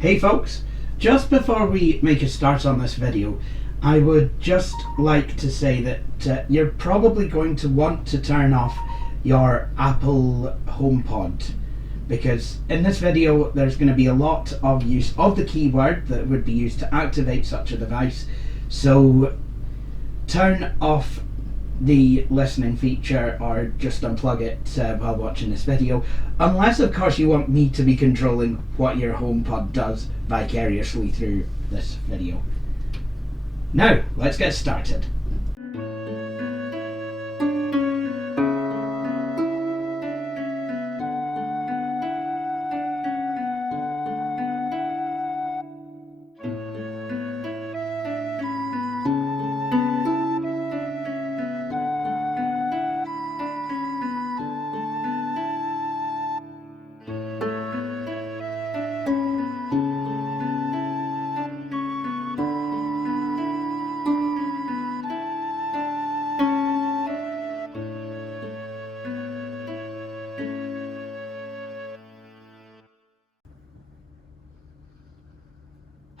Hey folks, just before we make a start on this video, I would just like to say that you're probably going to want to turn off your Apple HomePod, because in this video there's going to be a lot of use of the keyword that would be used to activate such a device. So turn off the listening feature or just unplug it while watching this video, unless of course you want me to be controlling what your HomePod does vicariously through this video. Now let's get started.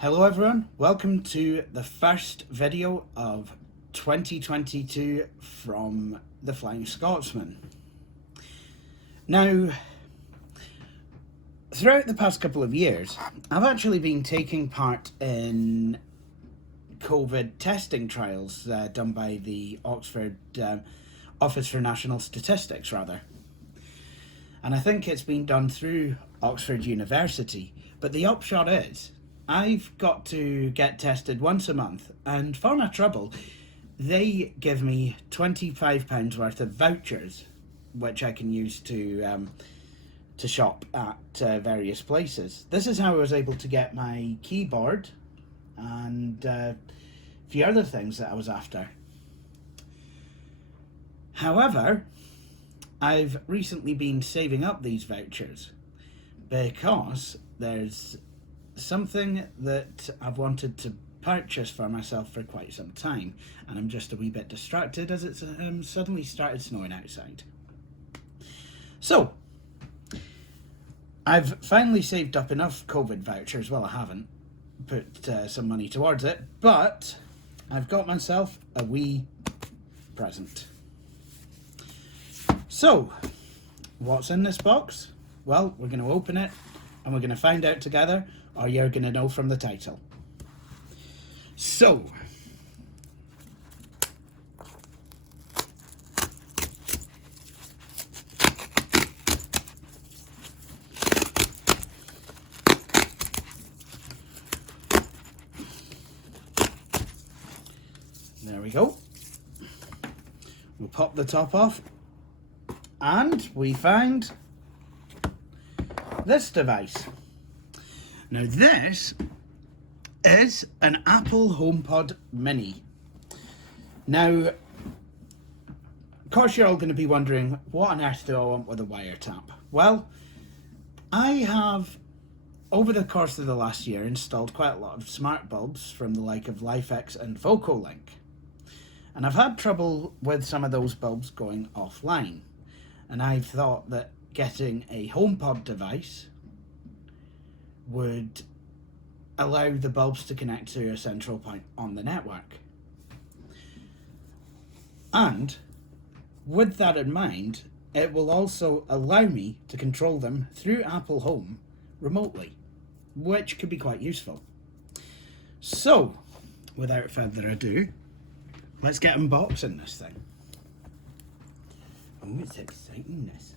Hello everyone, welcome to the first video of 2022 from the Flying Scotsman. Now, throughout the past couple of years, I've actually been taking part in COVID testing trials done by the Oxford Office for National Statistics, rather. And I think it's been done through Oxford University, but the upshot is I've got to get tested once a month, and for my trouble, they give me £25 worth of vouchers, which I can use to shop at various places. This is how I was able to get my keyboard and a few other things that I was after. However, I've recently been saving up these vouchers because there's something that I've wanted to purchase for myself for quite some time, and I'm just a wee bit distracted as it's suddenly started snowing outside. So I've finally saved up enough COVID vouchers. Well, I haven't put some money towards it, but I've got myself a wee present. So what's in this box? Well, we're going to open it and we're going to find out together, or you're going to know from the title. So, there we go. We'll pop the top off, and we find this device. Now this is an Apple HomePod Mini. Now, of course you're all going to be wondering, what on earth do I want with a wiretap? Well, I have, over the course of the last year, installed quite a lot of smart bulbs from the like of LifeX and FocalLink. And I've had trouble with some of those bulbs going offline. And I've thought that getting a HomePod device would allow the bulbs to connect to a central point on the network. And with that in mind, it will also allow me to control them through Apple Home remotely, which could be quite useful. So, without further ado, let's get unboxing this thing. Oh, it's exciting, this.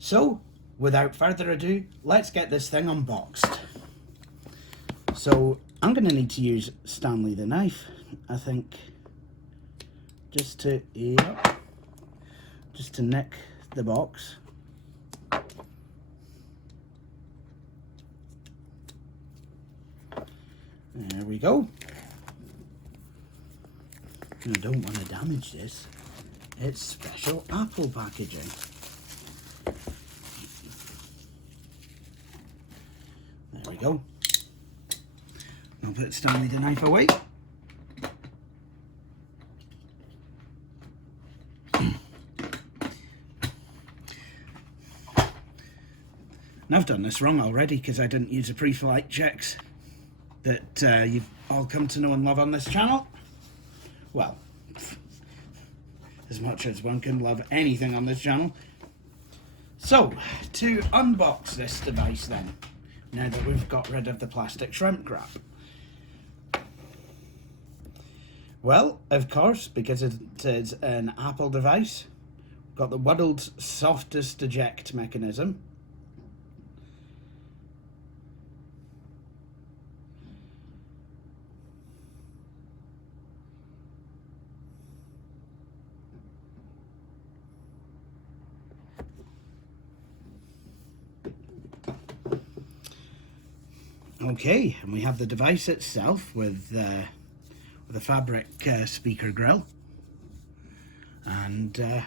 So, without further ado, let's get this thing unboxed. So, I'm going to need to use Stanley the knife, I think, just to nick the box. There we go. I don't want to damage this. It's special Apple packaging. There we go. I'll put Stanley the knife away. And I've done this wrong already because I didn't use the pre-flight checks that you've all come to know and love on this channel. Well, as much as one can love anything on this channel. So, to unbox this device then, now that we've got rid of the plastic shrimp wrap. Well, of course, because it is an Apple device, got the world's softest eject mechanism. Okay, and we have the device itself with a fabric speaker grill, and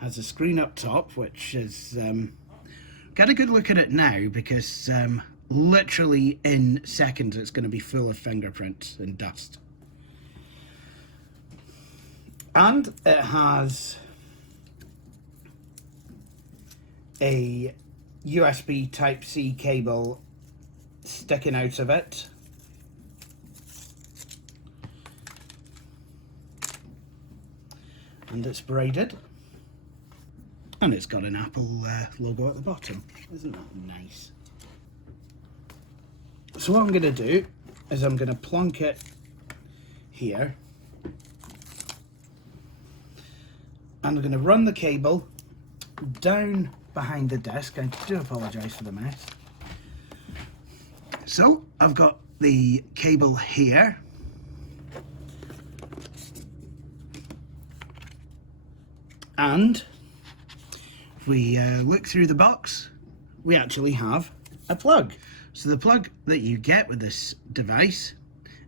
has a screen up top, which is get a good look at it now because literally in seconds it's going to be full of fingerprints and dust. And it has a USB Type-C cable sticking out of it. And it's braided. And it's got an Apple logo at the bottom. Isn't that nice? So what I'm going to do is I'm going to plonk it here. And I'm going to run the cable down behind the desk. I do apologise for the mess. So I've got the cable here. And if we look through the box, we actually have a plug. So the plug that you get with this device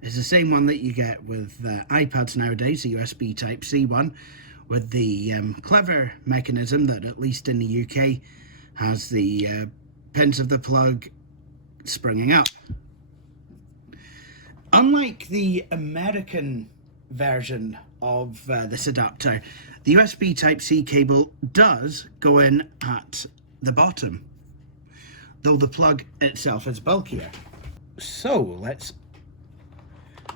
is the same one that you get with iPads nowadays, the USB Type-C one, with the clever mechanism that, at least in the UK, has the pins of the plug springing up. Unlike the American version of this adapter, the USB Type-C cable does go in at the bottom, though the plug itself is bulkier. So let's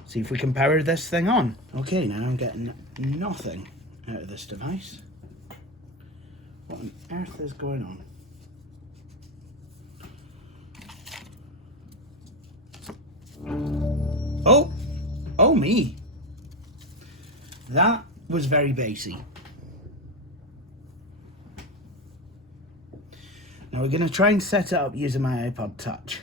see if we can power this thing on. Okay, now I'm getting nothing out of this device. What on earth is going on? Oh me. That was very bassy. Now we're going to try and set it up using my iPod Touch.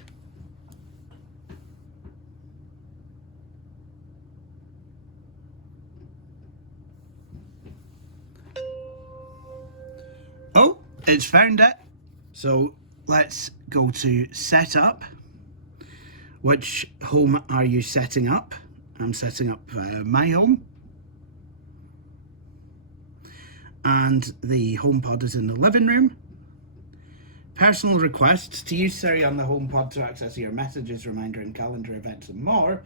Oh, it's found it. So let's go to Setup. Which home are you setting up? I'm setting up my home. And the HomePod is in the living room. Personal requests: to use Siri on the HomePod to access your messages, reminder and calendar events and more,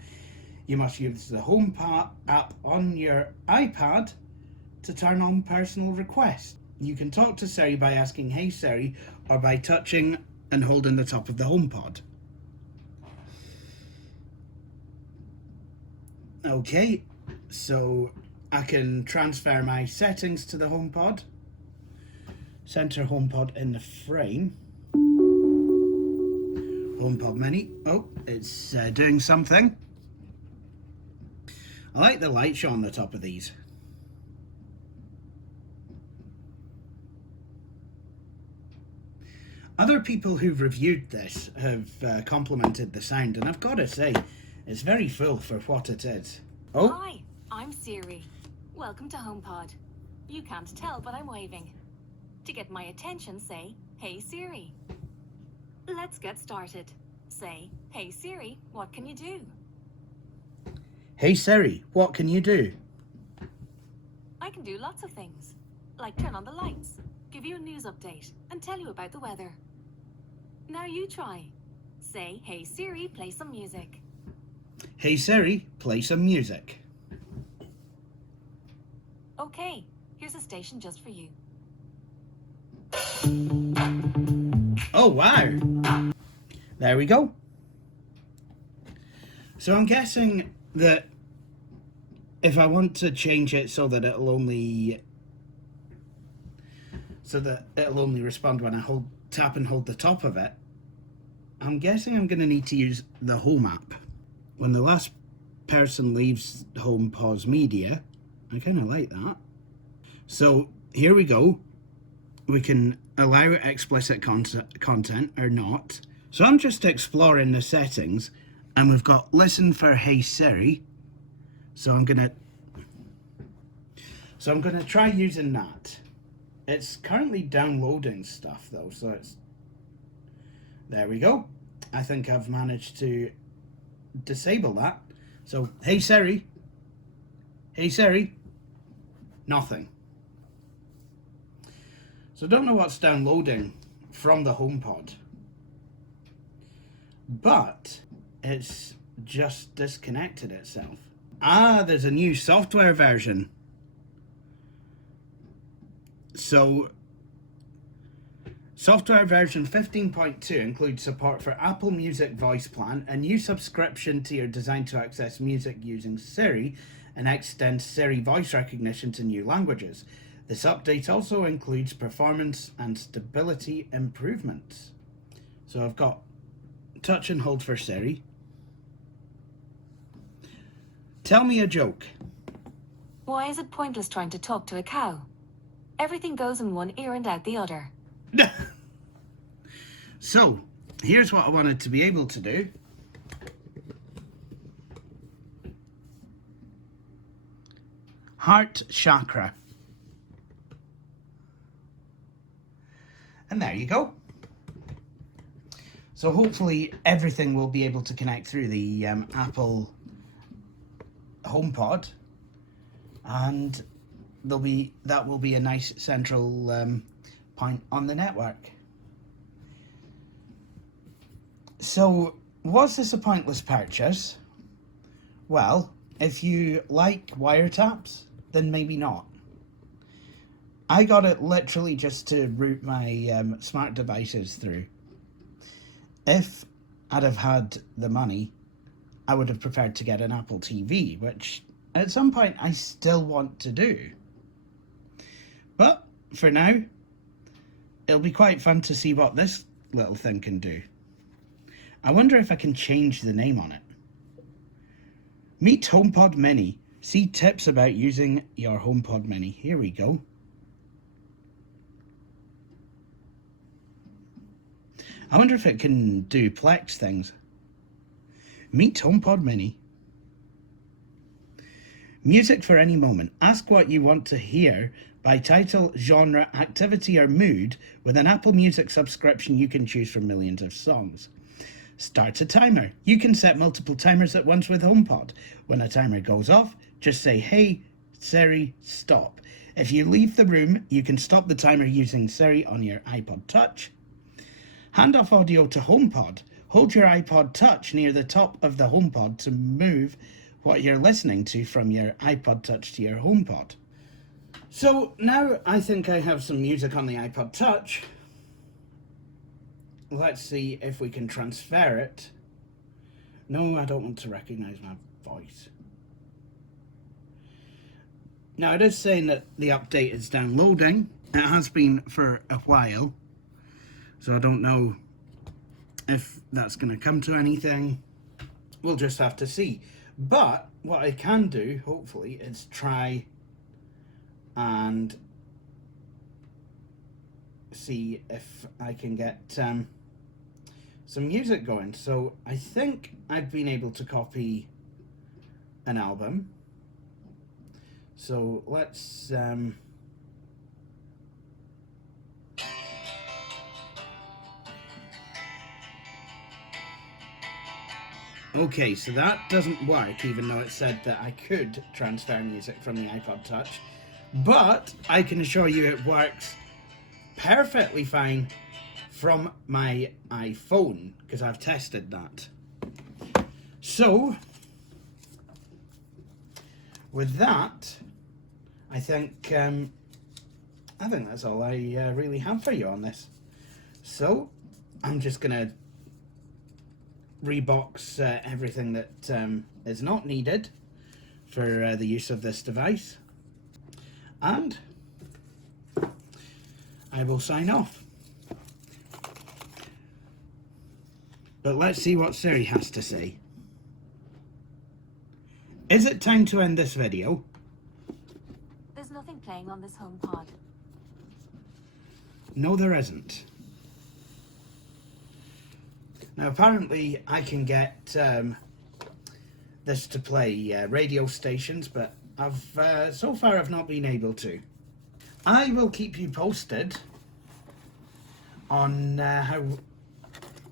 you must use the HomePod app on your iPad to turn on personal requests. You can talk to Siri by asking "Hey Siri" or by touching and holding the top of the HomePod. Okay, so I can transfer my settings to the HomePod. Center HomePod in the frame. HomePod Mini. Oh, it's doing something. I like the light show on the top of these. Other people who've reviewed this have complimented the sound, and I've got to say, it's very full for what it is. Oh. Hi, I'm Siri. Welcome to HomePod. You can't tell, but I'm waving. To get my attention, say, "Hey Siri." Let's get started. Say, "Hey Siri, what can you do?" Hey Siri, what can you do? can do lots of things, like turn on the lights, give you a news update, and tell you about the weather. Now you try. Say, "Hey Siri, play some music." Hey Siri, play some music. Okay, here's a station just for you. Oh wow! There we go. So I'm guessing that if I want to change it so that it'll only respond when I tap and hold the top of it, I'm guessing I'm going to need to use the home app. When the last person leaves HomePod Media, I kind of like that. So here we go. We can allow explicit content or not. So I'm just exploring the settings, and we've got listen for Hey Siri. So I'm gonna try using that. It's currently downloading stuff though, so it's there we go. I think I've managed to disable that. So Hey Siri, nothing. So I don't know what's downloading from the HomePod, but it's just disconnected itself. Ah, there's a new software version. So software version 15.2 includes support for Apple Music Voice Plan, a new subscription tier designed to access music using Siri and extend Siri voice recognition to new languages. This update also includes performance and stability improvements. So I've got touch and hold for Siri. Tell me a joke. Why is it pointless trying to talk to a cow? Everything goes in one ear and out the other. So, here's what I wanted to be able to do. Heart chakra. And there you go. So hopefully everything will be able to connect through the Apple HomePod, and that will be a nice central point on the network. So was this a pointless purchase? Well, if you like wiretaps, then maybe not. I got it literally just to route my smart devices through. If I'd have had the money, I would have preferred to get an Apple TV, which at some point I still want to do. But for now, it'll be quite fun to see what this little thing can do. I wonder if I can change the name on it. Meet HomePod Mini. See tips about using your HomePod Mini. Here we go. I wonder if it can do Plex things. Meet HomePod Mini. Music for any moment. Ask what you want to hear by title, genre, activity or mood. With an Apple Music subscription, you can choose from millions of songs. Start a timer. You can set multiple timers at once with HomePod. When a timer goes off, just say, "Hey Siri, stop." If you leave the room, you can stop the timer using Siri on your iPod Touch. Hand off audio to HomePod. Hold your iPod Touch near the top of the HomePod to move what you're listening to from your iPod Touch to your HomePod. So now I think I have some music on the iPod Touch. Let's see if we can transfer it. No, I don't want to recognize my voice. Now it is saying that the update is downloading. It has been for a while. So I don't know if that's going to come to anything. We'll just have to see. But what I can do, hopefully, is try and see if I can get some music going. So I think I've been able to copy an album. So let's... Okay, so that doesn't work, even though it said that I could transfer music from the iPod Touch. but I can assure you it works perfectly fine from my iPhone, because I've tested that. So, with that, I think that's all I really have for you on this. So, I'm just gonna rebox everything that is not needed for the use of this device, and I will sign off. But let's see what Siri has to say. Is it time to end this video? There's nothing playing on this HomePod. No, there isn't. Now, apparently, I can get this to play radio stations, but so far I've not been able to. I will keep you posted on how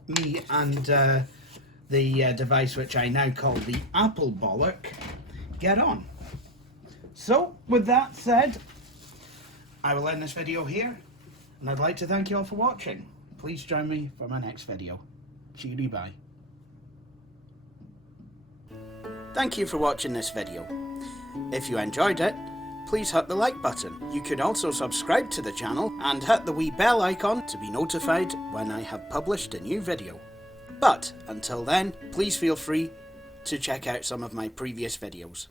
me and the device, which I now call the Apple Bollock, get on. So, with that said, I will end this video here, and I'd like to thank you all for watching. Please join me for my next video. Cheery bye. Thank you for watching this video. If you enjoyed it, please hit the like button. You could also subscribe to the channel and hit the wee bell icon to be notified when I have published a new video. But until then, please feel free to check out some of my previous videos.